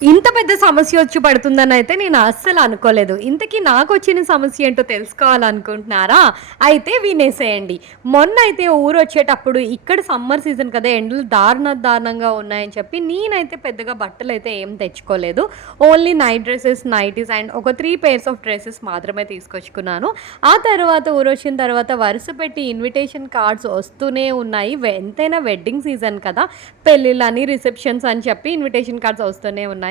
ఇంత పెద్ద సమస్య వచ్చి పడుతుందని అయితే నేను అస్సలు అనుకోలేదు. ఇంతకీ నాకొచ్చిన సమస్య ఏంటో తెలుసుకోవాలనుకుంటున్నారా? అయితే వినేసేయండి. మొన్నైతే ఊరొచ్చేటప్పుడు ఇక్కడ సమ్మర్ సీజన్ కదా! ఎండలు దారుణంగా ఉన్నాయని చెప్పి నేనైతే పెద్దగా బట్టలైతే ఏం తెచ్చుకోలేదు. Only night dresses, nighties and ఒక 3 పెయిర్స్ ఆఫ్ డ్రెసెస్ మాత్రమే తీసుకొచ్చుకున్నాను. ఆ తర్వాత ఊరొచ్చిన తర్వాత వరుస పెట్టి ఇన్విటేషన్ కార్డ్స్ వస్తూనే ఉన్నాయి. ఎంతైనా వెడ్డింగ్ సీజన్ కదా! పెళ్ళిళ్ళని, రిసెప్షన్స్ అని చెప్పి ఇన్విటేషన్ కార్డ్స్ వస్తూనే ఉన్నాయి.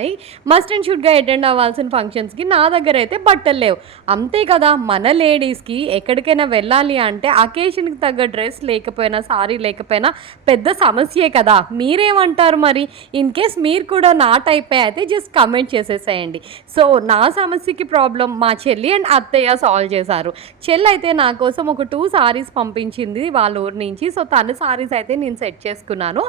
మస్ట్ అండ్ షుడ్‌గా అటెండ్ అవ్వాల్సిన ఫంక్షన్స్‌కి నా దగ్గర అయితే బట్టలు లేవు. అంతే కదా! మన లేడీస్‌కి ఎక్కడికైనా వెళ్ళాలి అంటే అకేషన్‌కి తగ్గ డ్రెస్ లేకపోయినా, సారీ లేకపోయినా పెద్ద సమస్యే కదా! మీరేమంటారు మరి? ఇన్ కేస్ మీరు కూడా నా టైపే అయితే జస్ట్ కామెంట్ చేసేసేయండి. సో, నా సమస్యకి ప్రాబ్లమ్ మా చెల్లి అండ్ అత్తయ్య సాల్వ్ చేశారు. చెల్లయితే నా కోసం ఒక 2 సారీస్ పంపించింది వాళ్ళ ఊరు నుంచి. సో, తన సారీస్ అయితే నేను సెట్ చేసుకున్నాను.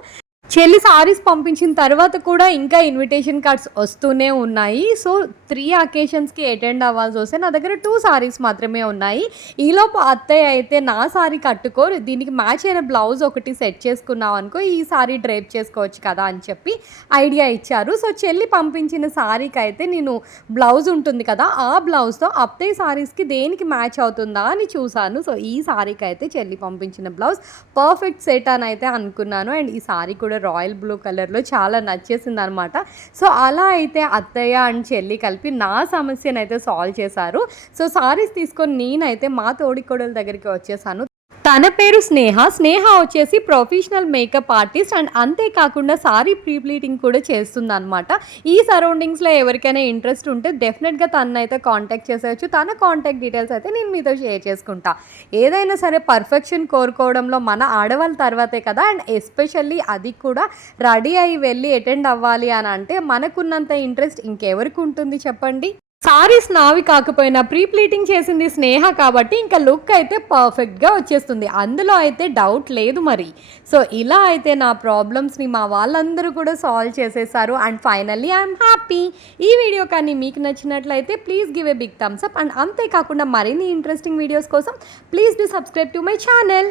చెల్లి సారీస్ పంపించిన తర్వాత కూడా ఇంకా ఇన్విటేషన్ కార్డ్స్ వస్తూనే ఉన్నాయి. సో, 3 అకేషన్స్‌కి అటెండ్ అవ్వాల్సొస్తే నా దగ్గర 2 సారీస్ మాత్రమే ఉన్నాయి. ఈలోపు అత్తయ్య అయితే నా సారీ కట్టుకో, దీనికి మ్యాచ్ అయిన బ్లౌజ్ ఒకటి సెట్ చేసుకున్నావనుకో ఈ సారీ డ్రేప్ చేసుకోవచ్చు కదా అని చెప్పి ఐడియా ఇచ్చారు. సో, చెల్లి పంపించిన సారీకైతే నేను బ్లౌజ్ ఉంటుంది కదా! ఆ బ్లౌజ్‌తో అత్తయ్య సారీస్‌కి దేనికి మ్యాచ్ అవుతుందా అని చూసాను. సో, ఈ సారీకైతే చెల్లి పంపించిన బ్లౌజ్ పర్ఫెక్ట్ సెట్ అని అయితే అనుకున్నాను. అండ్ ఈ సారీ కూడా రాయల్ బ్లూ కలర్‌లో చాలా నచ్చేసిందనమాట. సో, అలా అయితే అత్తయ్య అండ్ చెల్లి కలిపి నా సమస్యనైతే సాల్వ్ చేశారు. సో, సారీస్ తీసుకొని నేనైతే మా తోడికోడలి దగ్గరికి వచ్చేసాను. తన పేరు స్నేహ. స్నేహ వచ్చేసి ప్రొఫెషనల్ మేకప్ ఆర్టిస్ట్ అండ్ అంతేకాకుండా సారీ ప్రీ ప్లీటింగ్ కూడా చేస్తుందనమాట. ఈ సరౌండింగ్స్‌లో ఎవరికైనా ఇంట్రెస్ట్ ఉంటే డెఫినెట్‌గా తననైతే కాంటాక్ట్ చేసేయొచ్చు. తన కాంటాక్ట్ డీటెయిల్స్ అయితే నేను మీతో షేర్ చేసుకుంటా. ఏదైనా సరే పర్ఫెక్షన్ కోరుకోవడంలో మన ఆడవాళ్ళ తర్వాతే కదా! అండ్ ఎస్పెషల్లీ అది కూడా రెడీ అయ్యి వెళ్ళి అటెండ్ అవ్వాలి అని అంటే మనకున్నంత ఇంట్రెస్ట్ ఇంకెవరికి ఉంటుంది చెప్పండి? సారీస్ నావి కాకపోయినా ప్రీ ప్లీటింగ్ చేసింది స్నేహ కాబట్టి ఇంకా లుక్ అయితే పర్ఫెక్ట్‌గా వచ్చేస్తుంది. అందులో అయితే డౌట్ లేదు మరి. సో, ఇలా అయితే నా ప్రాబ్లమ్స్‌ని మా వాళ్ళందరూ కూడా సాల్వ్ చేసేసారు. And finally I am happy. ఈ వీడియో కానీ మీకు నచ్చినట్లయితే please give a big thumbs up. And అంతేకాకుండా మరిన్ని ఇంట్రెస్టింగ్ వీడియోస్ కోసం please do subscribe to my channel.